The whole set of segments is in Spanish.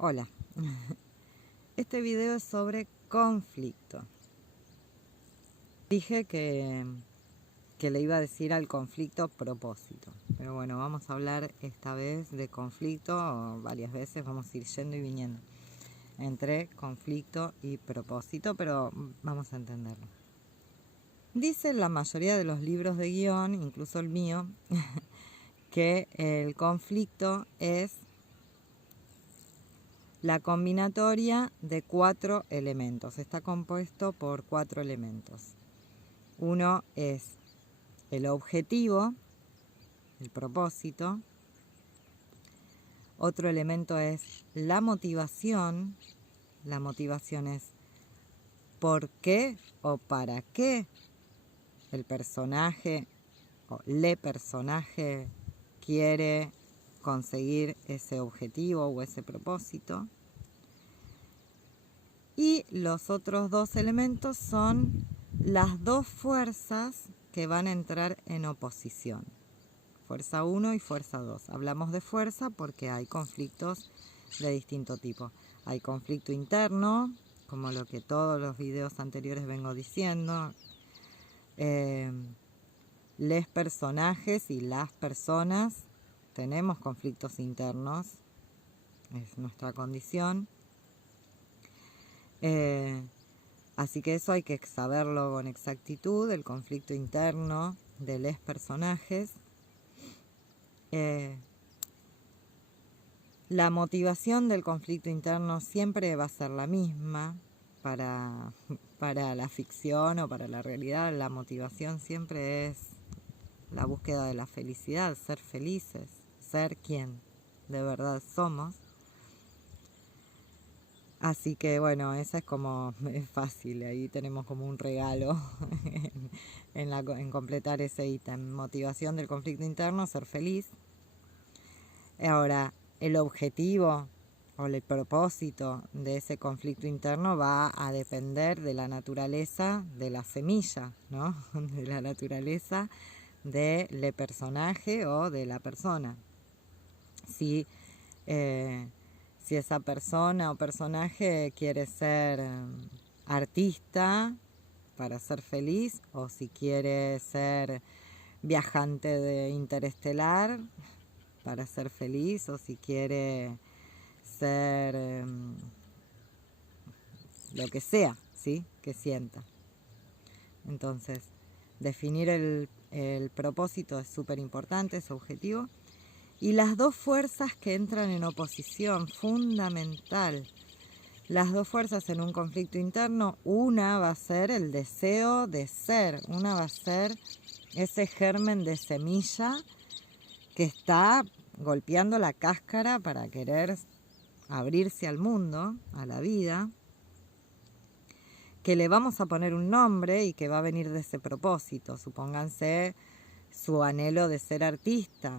Hola, este video es sobre conflicto. Dije que le iba a decir al conflicto propósito, pero bueno, vamos a hablar esta vez de conflicto, o varias veces vamos a ir yendo y viniendo entre conflicto y propósito, pero vamos a entenderlo. Dice la mayoría de los libros de guión, incluso el mío, que el conflicto es la combinatoria de 4 elementos. Está compuesto por 4 elementos. Uno es el objetivo, el propósito. Otro elemento es la motivación. La motivación es por qué o para qué el personaje o le personaje quiere conseguir ese objetivo o ese propósito. Y los otros 2 elementos son las 2 fuerzas que van a entrar en oposición. Fuerza 1 y fuerza 2. Hablamos de fuerza porque hay conflictos de distinto tipo. Hay conflicto interno, como lo que todos los videos anteriores vengo diciendo. Les personajes y las personas tenemos conflictos internos, es nuestra condición. Así que eso hay que saberlo con exactitud, el conflicto interno de los personajes. La motivación del conflicto interno siempre va a ser la misma para la ficción o para la realidad. La motivación siempre es la búsqueda de la felicidad, ser felices, ser quien de verdad somos. Así que bueno, esa es como, es fácil, ahí tenemos como un regalo en completar ese ítem. Motivación del conflicto interno, ser feliz. Ahora, el objetivo o el propósito de ese conflicto interno va a depender de la naturaleza de la semilla, ¿no? De la naturaleza del personaje o de la persona. Si esa persona o personaje quiere ser artista para ser feliz, o si quiere ser viajante de interestelar para ser feliz, o si quiere ser lo que sea, ¿sí? Que sienta. Entonces, definir el propósito es súper importante, es objetivo. Y las 2 fuerzas que entran en oposición, fundamental. Las 2 fuerzas en un conflicto interno, una va a ser el deseo de ser, una va a ser ese germen de semilla que está golpeando la cáscara para querer abrirse al mundo, a la vida, que le vamos a poner un nombre y que va a venir de ese propósito, supónganse su anhelo de ser artista.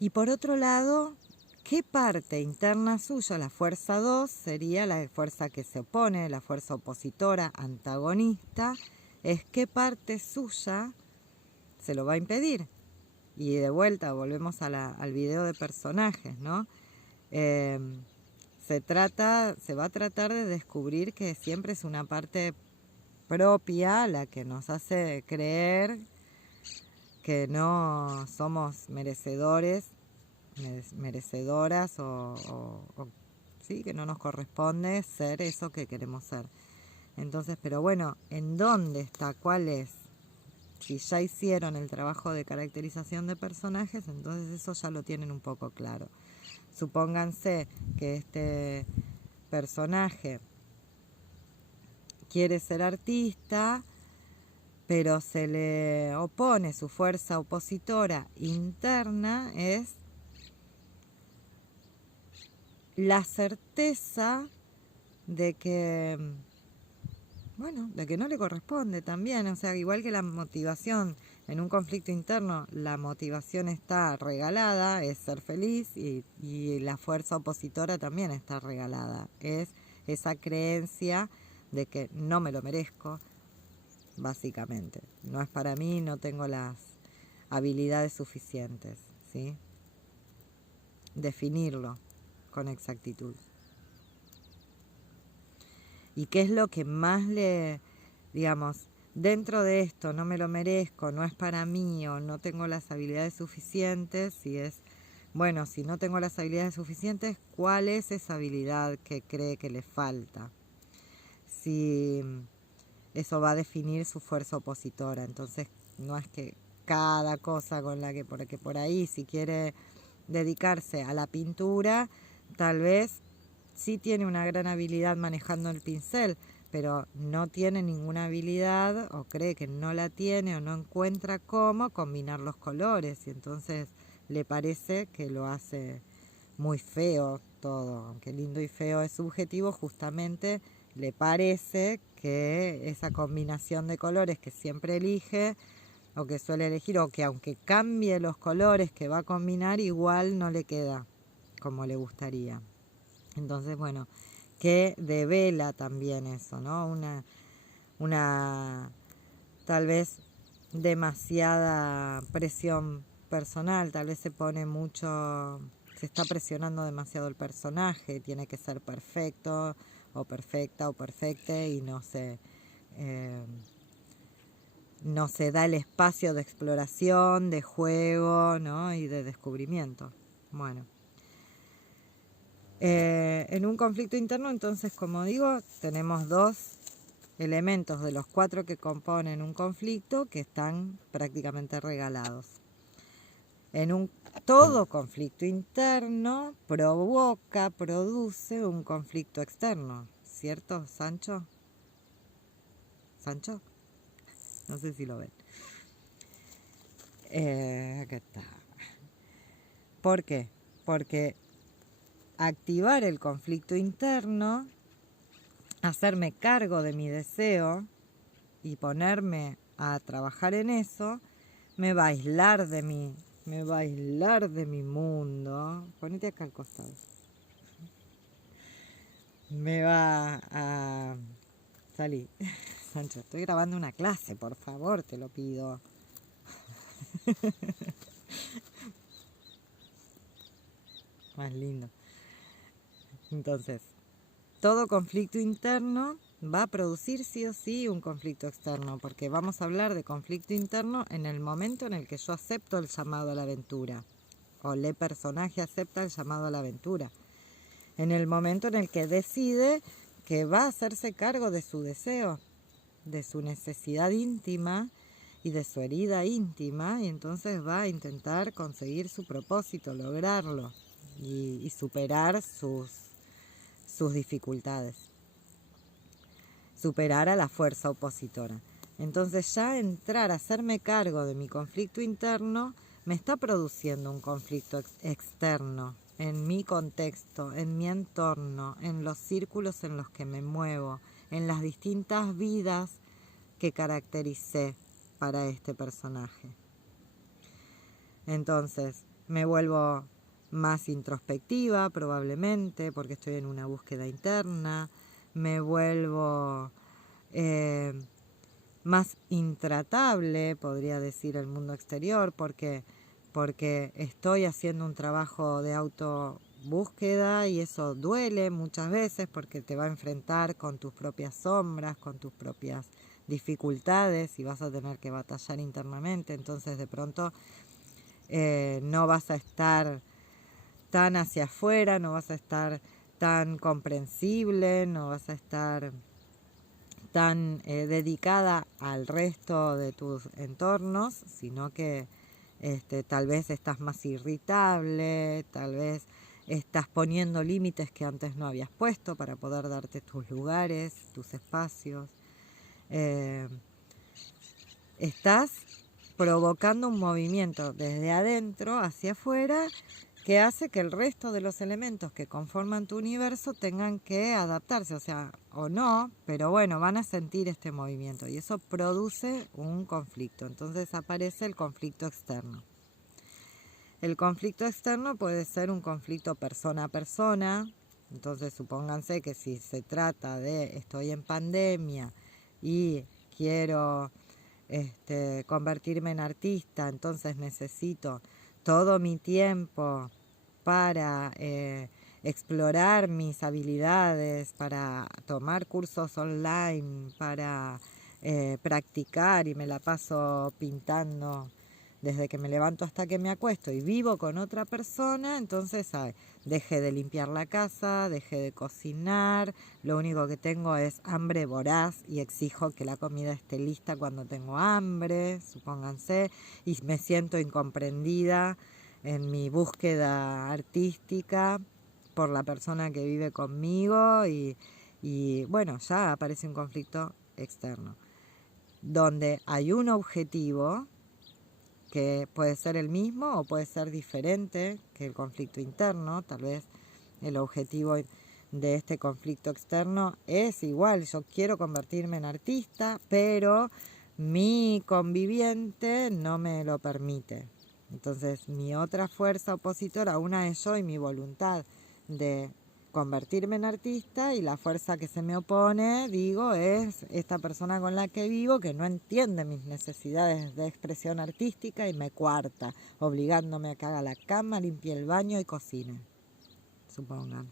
Y por otro lado, ¿qué parte interna suya, la fuerza 2, sería la fuerza que se opone, la fuerza opositora, antagonista? Es qué parte suya se lo va a impedir. Y de vuelta, volvemos al video de personajes, ¿no? Se va a tratar de descubrir que siempre es una parte propia la que nos hace creer que no somos merecedoras o sí, que no nos corresponde ser eso que queremos ser. Entonces, pero bueno, ¿en dónde está? ¿Cuál es? Si ya hicieron el trabajo de caracterización de personajes, entonces eso ya lo tienen un poco claro. Supónganse que este personaje quiere ser artista, pero se le opone, su fuerza opositora interna es la certeza de que, bueno, de que no le corresponde también. O sea, igual que la motivación en un conflicto interno, la motivación está regalada, es ser feliz, y la fuerza opositora también está regalada. Es esa creencia de que no me lo merezco, básicamente. No es para mí, no tengo las habilidades suficientes, ¿sí? Definirlo con exactitud. y qué es lo que más le, digamos, dentro de esto no me lo merezco, no es para mí o no tengo las habilidades suficientes, si es, bueno, si no tengo las habilidades suficientes, ¿cuál es esa habilidad que cree que le falta? Si eso va a definir su fuerza opositora. Entonces, no es que cada cosa con la que, porque por ahí, si quiere dedicarse a la pintura, tal vez sí tiene una gran habilidad manejando el pincel, pero no tiene ninguna habilidad o cree que no la tiene o no encuentra cómo combinar los colores y entonces le parece que lo hace muy feo todo, aunque lindo y feo es subjetivo, justamente le parece que esa combinación de colores que siempre elige o que suele elegir o que aunque cambie los colores que va a combinar igual no le queda como le gustaría. Entonces, bueno, que devela también eso, ¿no? Una tal vez demasiada presión personal, tal vez se pone mucho, se está presionando demasiado el personaje, tiene que ser perfecto o perfecta o perfecte y eh, no se da el espacio de exploración, de juego, ¿no? Y de descubrimiento. Bueno. En un conflicto interno, entonces, como digo, tenemos dos elementos de los 4 que componen un conflicto que están prácticamente regalados. Todo conflicto interno produce un conflicto externo, ¿cierto, Sancho? ¿Sancho? No sé si lo ven. Acá está. ¿Por qué? Porque activar el conflicto interno, hacerme cargo de mi deseo y ponerme a trabajar en eso, me va a aislar de mi mundo. Ponete acá al costado. Me va a salir. Sancho, estoy grabando una clase, por favor, te lo pido. Más lindo. Entonces, todo conflicto interno va a producir sí o sí un conflicto externo, porque vamos a hablar de conflicto interno en el momento en el que yo acepto el llamado a la aventura, o el personaje acepta el llamado a la aventura, en el momento en el que decide que va a hacerse cargo de su deseo, de su necesidad íntima y de su herida íntima, y entonces va a intentar conseguir su propósito, lograrlo y superar sus dificultades, superar a la fuerza opositora. Entonces ya entrar a hacerme cargo de mi conflicto interno me está produciendo un conflicto externo en mi contexto, en mi entorno, en los círculos en los que me muevo, en las distintas vidas que caractericé para este personaje. Entonces me vuelvo más introspectiva probablemente porque estoy en una búsqueda interna, me vuelvo más intratable, podría decir, el mundo exterior, porque estoy haciendo un trabajo de autobúsqueda y eso duele muchas veces porque te va a enfrentar con tus propias sombras, con tus propias dificultades y vas a tener que batallar internamente. Entonces de pronto no vas a estar tan hacia afuera, no vas a estar tan comprensible, no vas a estar tan dedicada al resto de tus entornos, sino que tal vez estás más irritable, tal vez estás poniendo límites que antes no habías puesto para poder darte tus lugares, tus espacios. Estás provocando un movimiento desde adentro hacia afuera que hace que el resto de los elementos que conforman tu universo tengan que adaptarse, o sea, o no, pero bueno, van a sentir este movimiento y eso produce un conflicto. Entonces aparece el conflicto externo. El conflicto externo puede ser un conflicto persona a persona, entonces supónganse que si se trata de estoy en pandemia y quiero convertirme en artista, entonces necesito todo mi tiempo para explorar mis habilidades, para tomar cursos online, para practicar, y me la paso pintando desde que me levanto hasta que me acuesto y vivo con otra persona, entonces dejé de limpiar la casa, dejé de cocinar, lo único que tengo es hambre voraz y exijo que la comida esté lista cuando tengo hambre, supónganse, y me siento incomprendida en mi búsqueda artística por la persona que vive conmigo, y bueno, ya aparece un conflicto externo, donde hay un objetivo que puede ser el mismo o puede ser diferente que el conflicto interno. Tal vez el objetivo de este conflicto externo es igual: yo quiero convertirme en artista, pero mi conviviente no me lo permite. Entonces mi otra fuerza opositora, una es yo y mi voluntad de convertirme en artista, y la fuerza que se me opone, digo, es esta persona con la que vivo, que no entiende mis necesidades de expresión artística y me coarta, obligándome a que haga la cama, limpie el baño y cocine, supongan.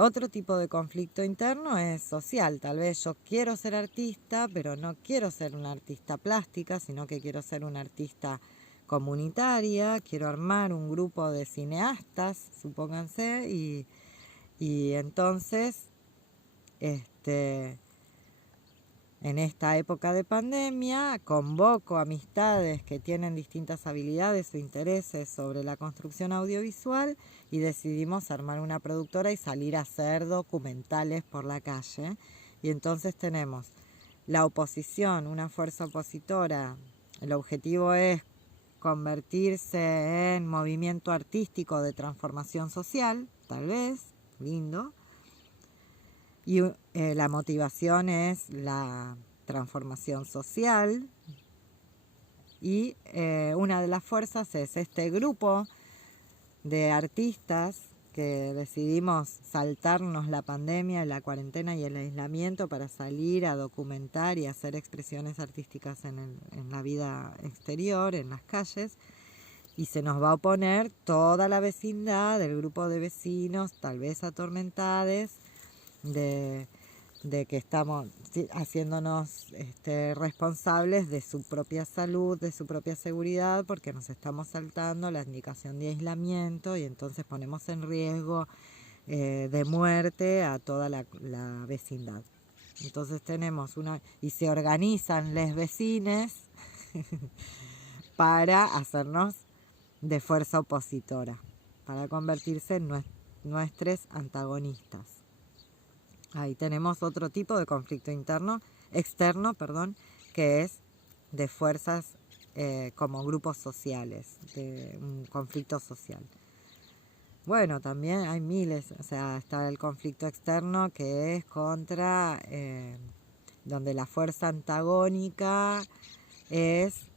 Otro tipo de conflicto interno es social. Tal vez yo quiero ser artista, pero no quiero ser una artista plástica, sino que quiero ser una artista comunitaria, quiero armar un grupo de cineastas, supónganse, y entonces, en esta época de pandemia, convoco amistades que tienen distintas habilidades o intereses sobre la construcción audiovisual, y decidimos armar una productora y salir a hacer documentales por la calle. Y entonces tenemos la oposición, una fuerza opositora. El objetivo es convertirse en movimiento artístico de transformación social, tal vez, lindo. Y la motivación es la transformación social. Y una de las fuerzas es este grupo de artistas que decidimos saltarnos la pandemia, la cuarentena y el aislamiento para salir a documentar y hacer expresiones artísticas en la vida exterior, en las calles. Y se nos va a oponer toda la vecindad, del grupo de vecinos, tal vez atormentados, de que estamos haciéndonos responsables de su propia salud, de su propia seguridad, porque nos estamos saltando la indicación de aislamiento, y entonces ponemos en riesgo de muerte a toda la vecindad. Entonces tenemos y se organizan les vecines para hacernos de fuerza opositora, para convertirse en nuestros antagonistas. Ahí tenemos otro tipo de conflicto externo, que es de fuerzas como grupos sociales, de un conflicto social. Bueno, también hay miles, o sea, está el conflicto externo, que es contra, donde la fuerza antagónica es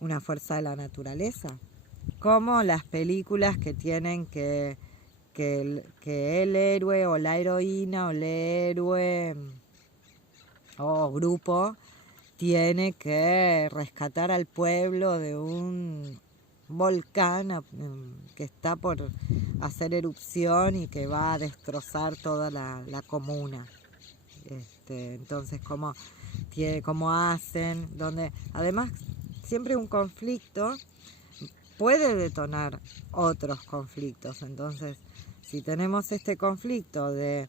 una fuerza de la naturaleza, como las películas que tienen que el héroe o la heroína o el héroe o grupo tiene que rescatar al pueblo de un volcán que está por hacer erupción y que va a destrozar toda la comuna. Entonces, ¿cómo hacen? Donde además siempre un conflicto puede detonar otros conflictos. Entonces, si tenemos este conflicto de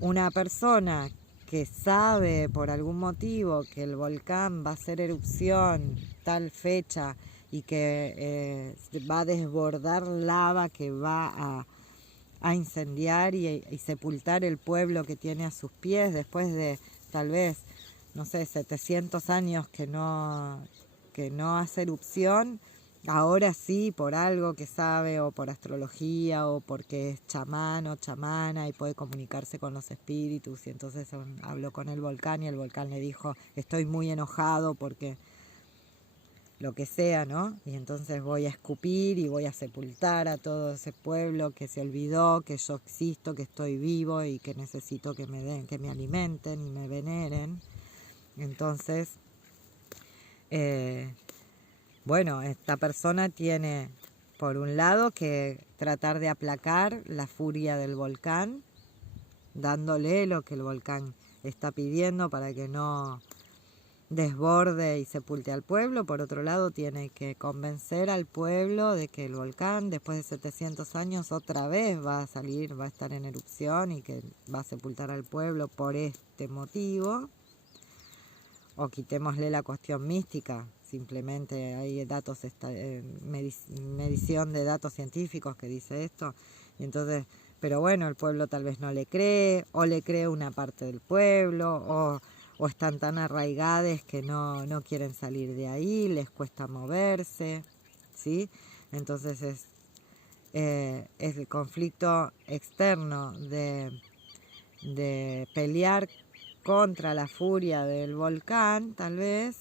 una persona que sabe por algún motivo que el volcán va a hacer erupción tal fecha y que va a desbordar lava que va a incendiar y sepultar el pueblo que tiene a sus pies después de tal vez, no sé, 700 años que no hace erupción, ahora sí, por algo que sabe, o por astrología, o porque es chamán o chamana y puede comunicarse con los espíritus, y entonces habló con el volcán y el volcán le dijo: estoy muy enojado porque lo que sea, ¿no? Y entonces voy a escupir y voy a sepultar a todo ese pueblo que se olvidó que yo existo, que estoy vivo y que necesito que me alimenten y me veneren. Entonces, bueno, esta persona tiene Por un lado, que tratar de aplacar la furia del volcán, dándole lo que el volcán está pidiendo para que no desborde y sepulte al pueblo. Por otro lado, tiene que convencer al pueblo de que el volcán, después de 700 años, otra vez va a salir, va a estar en erupción y que va a sepultar al pueblo por este motivo. O quitémosle la cuestión mística, simplemente hay datos, medición de datos científicos que dice esto, y entonces, pero bueno, el pueblo tal vez no le cree, o le cree una parte del pueblo, o están tan arraigados que no quieren salir de ahí, les cuesta moverse, ¿sí? Entonces es el conflicto externo de pelear contra la furia del volcán, tal vez,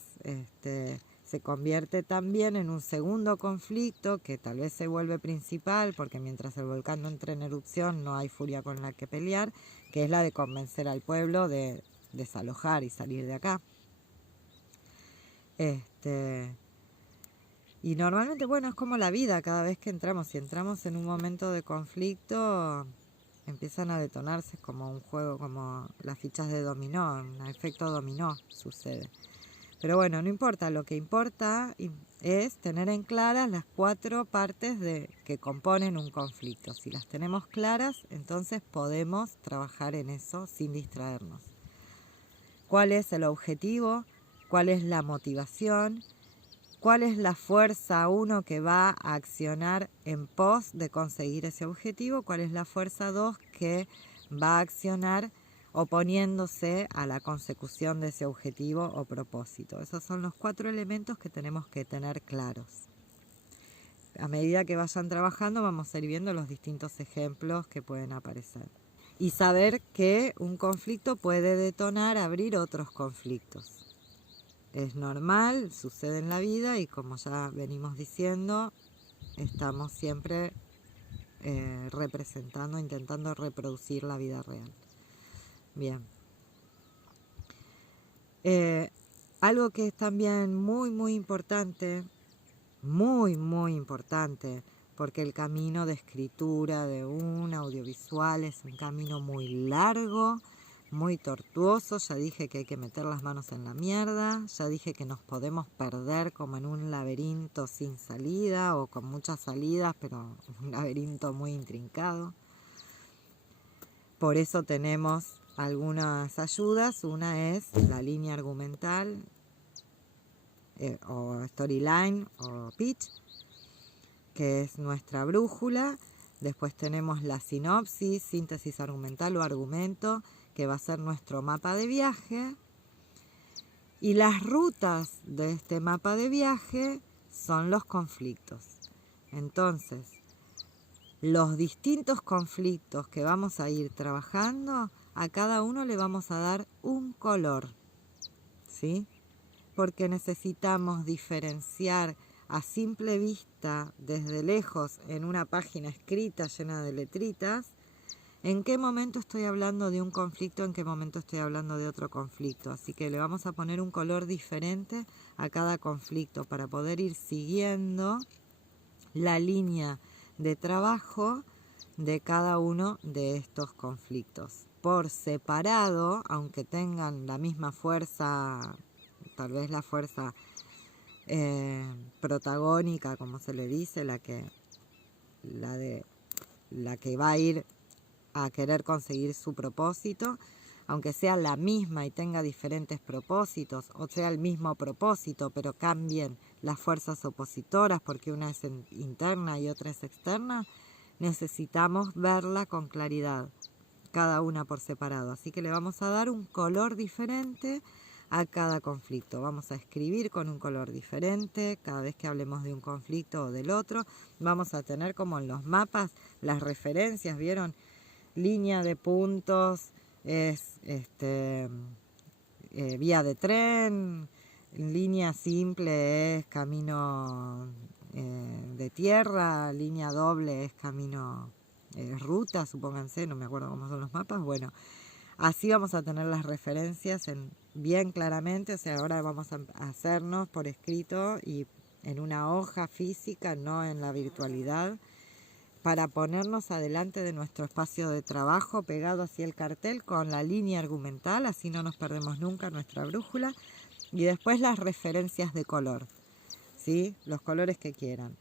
se convierte también en un segundo conflicto que tal vez se vuelve principal, porque mientras el volcán no entre en erupción no hay furia con la que pelear, que es la de convencer al pueblo de desalojar y salir de acá. Y normalmente, bueno, es como la vida, cada vez que entramos, si entramos en un momento de conflicto, empiezan a detonarse como un juego, como las fichas de dominó, un efecto dominó sucede. Pero bueno, no importa, lo que importa es tener en claras las 4 partes que componen un conflicto. Si las tenemos claras, entonces podemos trabajar en eso sin distraernos. ¿Cuál es el objetivo? ¿Cuál es la motivación? ¿Cuál es la fuerza 1 que va a accionar en pos de conseguir ese objetivo? ¿Cuál es la fuerza 2 que va a accionar oponiéndose a la consecución de ese objetivo o propósito? Esos son los 4 elementos que tenemos que tener claros. A medida que vayan trabajando vamos a ir viendo los distintos ejemplos que pueden aparecer. Y saber que un conflicto puede detonar, abrir otros conflictos. Es normal, sucede en la vida y como ya venimos diciendo, estamos siempre representando, intentando reproducir la vida real. Bien. Algo que es también muy, muy importante, porque el camino de escritura de un audiovisual es un camino muy largo, muy tortuoso. Ya dije que hay que meter las manos en la mierda, ya dije que nos podemos perder como en un laberinto sin salida o con muchas salidas, pero un laberinto muy intrincado. Por eso tenemos algunas ayudas. Una es la línea argumental o storyline o pitch, que es nuestra brújula. Después tenemos la sinopsis, síntesis argumental o argumento, que va a ser nuestro mapa de viaje. Y las rutas de este mapa de viaje son los conflictos. Entonces, los distintos conflictos que vamos a ir trabajando, a cada uno le vamos a dar un color, ¿sí? Porque necesitamos diferenciar a simple vista, desde lejos, en una página escrita llena de letritas, en qué momento estoy hablando de un conflicto, en qué momento estoy hablando de otro conflicto. Así que le vamos a poner un color diferente a cada conflicto para poder ir siguiendo la línea de trabajo de cada uno de estos conflictos. Por separado, aunque tengan la misma fuerza, tal vez la fuerza protagónica, como se le dice, la que va a ir a querer conseguir su propósito, aunque sea la misma y tenga diferentes propósitos, o sea el mismo propósito, pero cambien las fuerzas opositoras porque una es interna y otra es externa, necesitamos verla con claridad, cada una por separado. Así que le vamos a dar un color diferente a cada conflicto. Vamos a escribir con un color diferente cada vez que hablemos de un conflicto o del otro. Vamos a tener como en los mapas las referencias, ¿vieron? Línea de puntos es vía de tren, línea simple es camino de tierra, línea doble es camino ruta, supónganse, no me acuerdo cómo son los mapas. Bueno, así vamos a tener las referencias bien claramente. O sea, ahora vamos a hacernos por escrito y en una hoja física, no en la virtualidad, para ponernos adelante de nuestro espacio de trabajo, pegado hacia el cartel con la línea argumental, así no nos perdemos nunca nuestra brújula, y después las referencias de color, ¿sí? Los colores que quieran.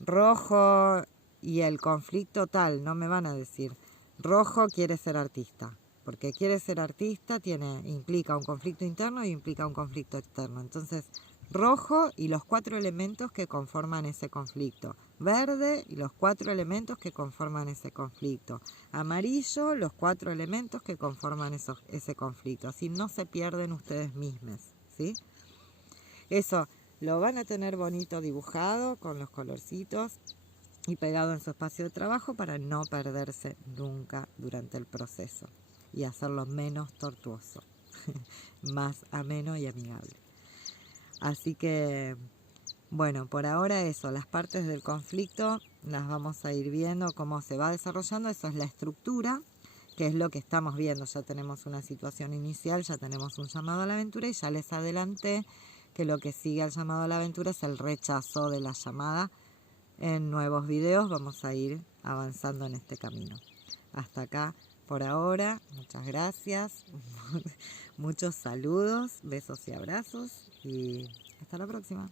Rojo y el conflicto tal, no me van a decir, rojo quiere ser artista, porque quiere ser artista implica un conflicto interno y implica un conflicto externo. Entonces, rojo y los 4 elementos que conforman ese conflicto. Verde y los 4 elementos que conforman ese conflicto. Amarillo, los 4 elementos que conforman ese conflicto. Así no se pierden ustedes mismos, ¿sí? Eso lo van a tener bonito dibujado con los colorcitos y pegado en su espacio de trabajo para no perderse nunca durante el proceso y hacerlo menos tortuoso, más ameno y amigable. Así que, bueno, por ahora eso, las partes del conflicto las vamos a ir viendo cómo se va desarrollando. Eso es la estructura, que es lo que estamos viendo. Ya tenemos una situación inicial, ya tenemos un llamado a la aventura y ya les adelanté que lo que sigue al llamado a la aventura es el rechazo de la llamada. En nuevos videos vamos a ir avanzando en este camino. Hasta acá por ahora, muchas gracias, muchos saludos, besos y abrazos y hasta la próxima.